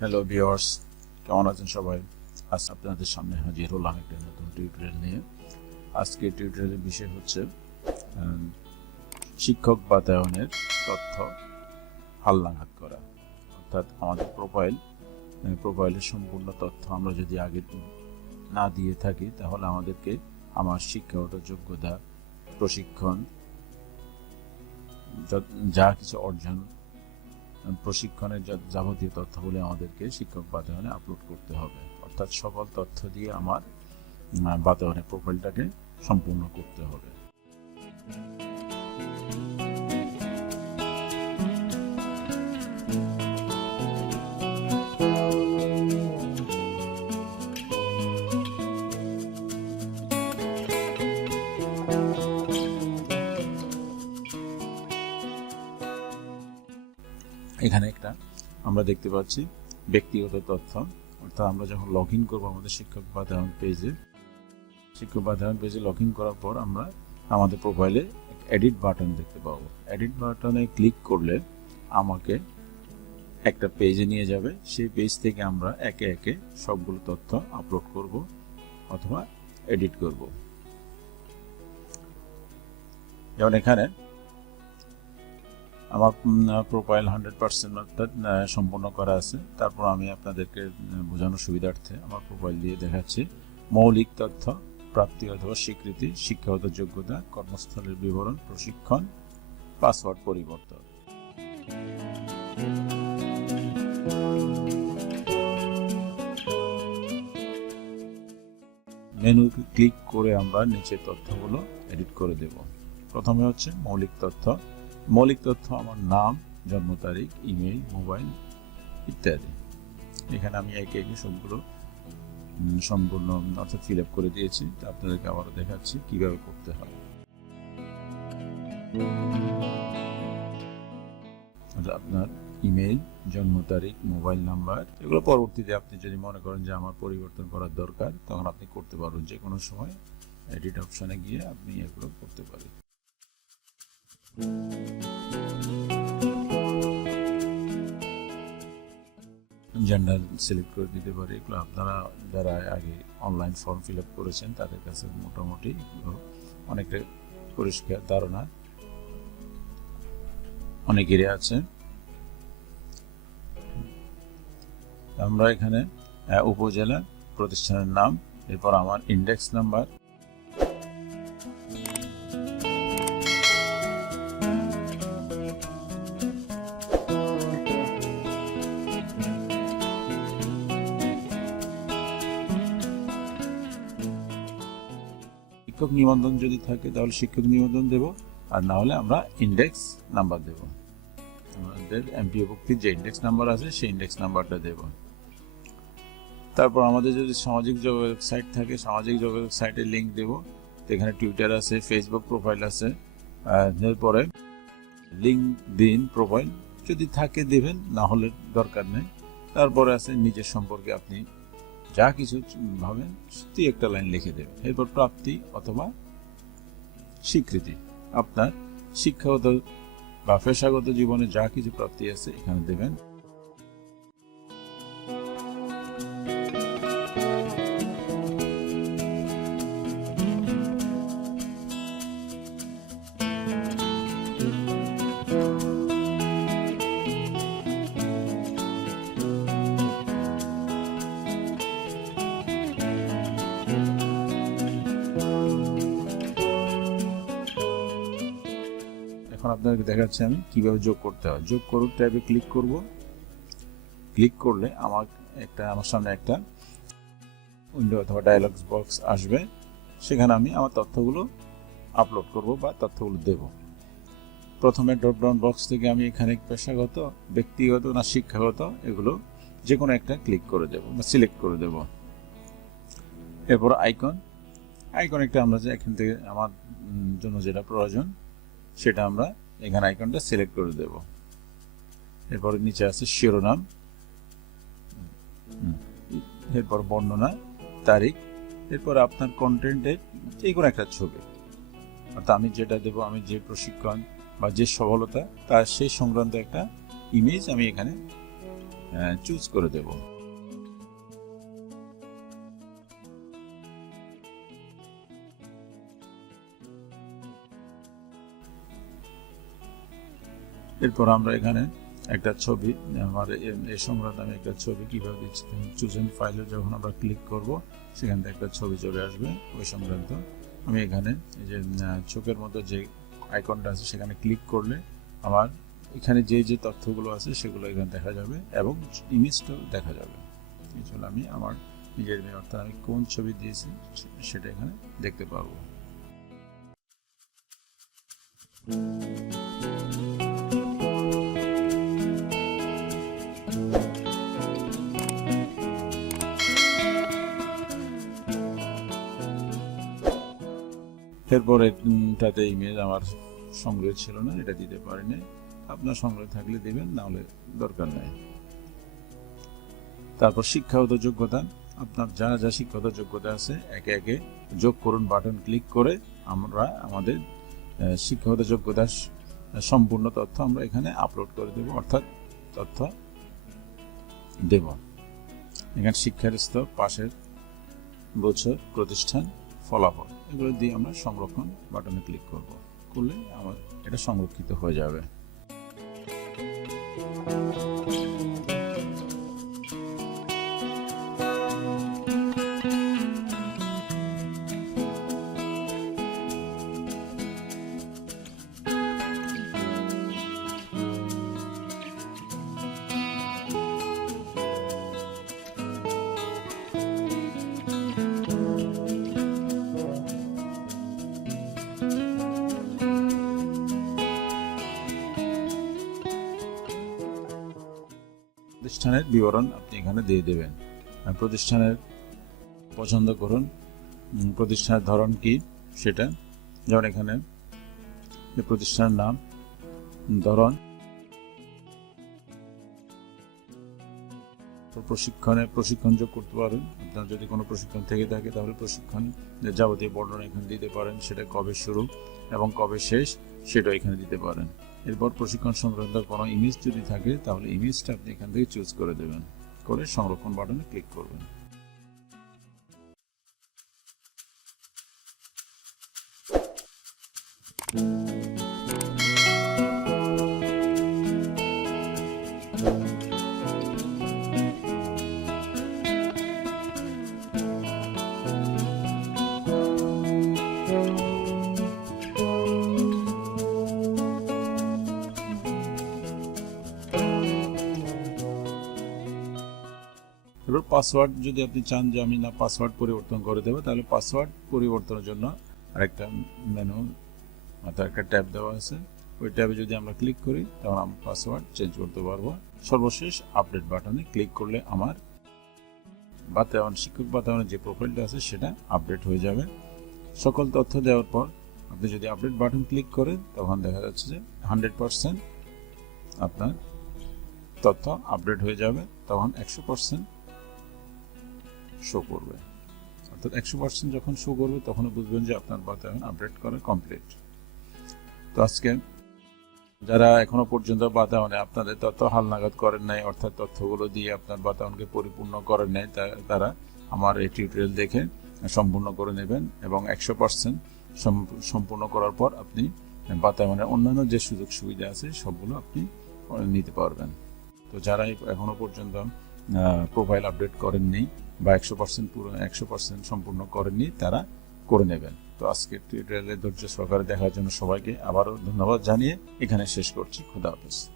Hello viewers কেমন আছেন সবাই? আজ আপনাদের সামনে হাজির হলাম একটা নতুন টিউটোরিয়াল নিয়ে। আজকে টিউটোরিয়ালের বিষয় হচ্ছে শিক্ষক বাতায়নের তথ্য হালনাঘাত করা। অর্থাৎ আমাদের প্রোফাইল প্রোফাইলের সম্পূর্ণ তথ্য আমরা যদি আগে না দিয়ে থাকি, তাহলে আমাদেরকে আমার শিক্ষাগত যোগ্যতা, প্রশিক্ষণ যা কিছু অর্জন প্রশিক্ষণের যাবতীয় তথ্যগুলি আমাদেরকে শিক্ষক বাতায়নে আপলোড করতে হবে। অর্থাৎ সকল তথ্য দিয়ে আমার বাতায়নের প্রোফাইলটাকে সম্পূর্ণ করতে হবে। এখানে একটা আমরা দেখতে পাচ্ছি ব্যক্তিগত তথ্য। অর্থাৎ আমরা যখন লগ ইন করব আমাদের শিক্ষক বাতায়ন পেজে শিক্ষক বাতায়ন পেজে লগ ইন করার পর আমরা আমাদের প্রোফাইলে এডিট বাটন দেখতে পাবো। এডিট বাটনে ক্লিক করলে আমাকে একটা পেজে নিয়ে যাবে। সেই পেজ থেকে আমরা একে একে সবগুলো তথ্য আপলোড করব অথবা এডিট করব। যেমন এখানে আমার প্রোফাইল হান্ড্রেড পার্সেন্ট অর্থাৎ সম্পূর্ণ করা আছে। তারপর আমি আপনাদেরকে বোঝানোর সুবিধার্থে আমার প্রোফাইল দিয়ে দেখাচ্ছি। মৌলিক তথ্য, প্রাপ্তি অথবা স্বীকৃতি, শিক্ষাগত যোগ্যতা, কর্মস্থলের বিবরণ, প্রশিক্ষণ পাসওয়ার্ড পরিবর্তন। মেনু ক্লিক করে আমরা নিচে তথ্যগুলো এডিট করে দেব। প্রথমে হচ্ছে মৌলিক তথ্য। মৌলিক তথ্য আমার নাম, জন্ম তারিখ ইমেল মোবাইল ইত্যাদি। এখানে আমি একে একে সবগুলো সম্পূর্ণ, অর্থাৎ ফিল আপ করে দিয়েছি। আপনাদেরকে আবারও দেখাচ্ছি কীভাবে করতে হয়। অর্থাৎ আপনার ইমেল জন্ম তারিখ মোবাইল নাম্বার এগুলো পরবর্তীতে আপনি যদি মনে করেন যে আমার পরিবর্তন করার দরকার, তখন আপনি করতে পারবেন। যে কোনো সময় এডিট অপশানে গিয়ে আপনি এগুলো করতে পারেন। জেন্ডার সিলেক্ট করে দিতে পারি। এগুলো আপনারা যারা আগে অনলাইন ফর্ম ফিল আপ করেছেন, তাদের কাছে মোটামুটি অনেকটা পরিষ্কার ধারণা। অনেকেরই আছে। আমরা এখানে উপজেলা প্রতিষ্ঠানের নাম, এরপর আমার ইন্ডেক্স নাম্বার শিক্ষক নিবন্ধন যদি থাকে, তাহলে শিক্ষক নিবন্ধন দেব। আর না হলে আমরা ইন্ডেক্স নাম্বার দেব। আমাদের এমপিও ভুক্তির যে ইন্ডেক্স নাম্বার আছে, সেই ইন্ডেক্স নাম্বারটা দেব। তারপর আমাদের যদি সামাজিক যোগাযোগ সাইট থাকে, সামাজিক যোগাযোগ সাইটের লিংক দেব। এখানে টুইটার আছে ফেসবুক প্রোফাইল আছে। এরপরে লিঙ্ক দিন প্রোফাইল যদি থাকে দেবেন, না হলে দরকার নেই। তারপরে আছে নিজের সম্পর্কে আপনি যা কিছু ভাবেন, সত্যি একটা লাইন লিখে দেবেন। এরপর প্রাপ্তি অথবা স্বীকৃতি। আপনার শিক্ষাগত বা পেশাগত জীবনে যা কিছু প্রাপ্তি আছে এখানে দেবেন। আপনাদেরকে দেখাচ্ছি আমি কীভাবে যোগ করতে হয়। যোগ করুক ট্যাবে ক্লিক করব। ক্লিক করলে আমার একটা, আমার সামনে একটা উইন্ডো অথবা ডায়ালগস বক্স আসবে। সেখানে আমি আমার তথ্যগুলো আপলোড করব বা তথ্যগুলো দেব। প্রথমে ড্রপডাউন বক্স থেকে আমি এখানে পেশাগত, ব্যক্তিগত না শিক্ষাগত এগুলো যে কোনো একটা ক্লিক করে দেব বা সিলেক্ট করে দেব। এরপর আইকন আইকন একটা আমরা যে এখান থেকে আমার জন্য যেটা প্রয়োজন, সেটা আমরা এখানে আইকনটা সিলেক্ট করে দেব। এরপরে নিচে আছে শিরোনাম এরপর বর্ণনা, তারিখ, এরপর আপনার কন্টেন্টের যে কোনো একটা ছবি। অর্থাৎ আমি যেটা দেব, আমি যে প্রশিক্ষণ বা যে সফলতা, তার সেই সংক্রান্ত একটা ইমেজ আমি এখানে চুজ করে দেব। এরপর আমরা এখানে একটা ছবি, আমার এ- সংক্রান্ত আমি একটা ছবি কীভাবে চুজেন ফাইলে যখন আমরা ক্লিক করব, সেখান থেকে একটা ছবি চলে আসবে, ওই সংক্রান্ত আমি এখানে যে চোখের মতো যে আইকনটা আছে, সেখানে ক্লিক করলে আমার এখানে যে যে তথ্যগুলো আছে, সেগুলো এখানে দেখা যাবে এবং ইমেজটাও দেখা যাবে। এই জন্য আমি আমার নিজের মেয়ে, অর্থাৎ আমি কোন ছবি দিয়েছি, সেটা এখানে দেখতে পারব। এরপরে তাতে ইমেজ আমার সংগ্রহ ছিল না, এটা দিতে পারিনি। আপনার সংগ্রহ থাকলে দেবেন, না হলে দরকার নেই। তারপর শিক্ষাগত যোগ্যতা। আপনার যা যা শিক্ষাগত যোগ্যতা আছে, একে একে যোগ করুন বাটন ক্লিক করে আমরা আমাদের শিক্ষাগত যোগ্যতা সম্পূর্ণ তথ্য আমরা এখানে আপলোড করে দেব, অর্থাৎ তথ্য দেব। এখানে শিক্ষার স্তর, পাশের বছর, প্রতিষ্ঠান, ফলাফল। এগুলো দিয়ে আমরা সংরক্ষণ বাটনে ক্লিক করব। করলে আমার এটা সংরক্ষিত হয়ে যাবে। প্রতিষ্ঠানের বিবরণ আপনি এখানে দিয়ে দেবেন। প্রতিষ্ঠানের পছন্দ করুন প্রতিষ্ঠানের ধরন কি সেটা। যেমন এখানে প্রতিষ্ঠানের নাম, ধরন, প্রশিক্ষণে প্রশিক্ষণ যোগ করতে পারেন। আপনার যদি কোনো প্রশিক্ষণ থেকে থাকে, তাহলে প্রশিক্ষণ যাবতীয় বর্ণনা এখানে দিতে পারেন, সেটা কবে শুরু এবং কবে শেষ সেটা এখানে দিতে পারেন। এরপর প্রশিক্ষণ সংক্রান্ত কোনো ইমেজ যদি থাকে, তাহলে ইমেজটা আপনি এখান থেকে চুজ করে দেবেন। করে সংরক্ষণ বাটনে ক্লিক করবেন। এবার পাসওয়ার্ড যদি আপনি চান যে আমি না পাসওয়ার্ড পরিবর্তন করে দেবো, তাহলে পাসওয়ার্ড পরিবর্তনের জন্য আরেকটা মেনু অর্থাৎ একটা ট্যাব দেওয়া আছে। ওই ট্যাবে যদি আমরা ক্লিক করি তখন আমরা পাসওয়ার্ড চেঞ্জ করতে পারব। সর্বশেষ আপডেট বাটনে ক্লিক করলে আমার বাতায়ন, শিক্ষক বাতায়নের যে প্রোফাইলটা আছে, সেটা আপডেট হয়ে যাবে। সকল তথ্য দেওয়ার পর আপনি যদি আপডেট বাটন ক্লিক করেন, তখন দেখা যাচ্ছে যে হান্ড্রেড পার্সেন্ট আপনার তথ্য আপডেট হয়ে যাবে। তখন একশো পার্সেন্ট শো করবে। অর্থাৎ একশো পার্সেন্ট যখন শো করবে তখন বুঝবেন যে আপনার বাতায়ন আপডেট করা কমপ্লিট তো আজকে যারা এখনও পর্যন্ত বাতায়নে আপনাদের তথ্য হালনাগাদ করেন নাই, অর্থাৎ তথ্যগুলো দিয়ে আপনার বাতায়নকে পরিপূর্ণ করেন নাই তারা আমার এই টিউটোরিয়াল দেখে সম্পূর্ণ করে নেবেন এবং একশো পার্সেন্ট সম্পূর্ণ করার পর আপনি বাতায়নের অন্যান্য যে সুযোগ সুবিধা আছে, সবগুলো আপনি নিতে পারবেন। তো যারা এখনও পর্যন্ত প্রোফাইল আপডেট করেননি বা একশো পার্সেন্ট পুরো, একশো পার্সেন্ট সম্পূর্ণ করেনি, তারা করে নেবেন। তো আজকের টিউটোরিয়ালে ধৈর্য সহকারে দেখার জন্য সবাইকে আবারও ধন্যবাদ জানিয়ে এখানে শেষ করছি। খুদা হাফেজ।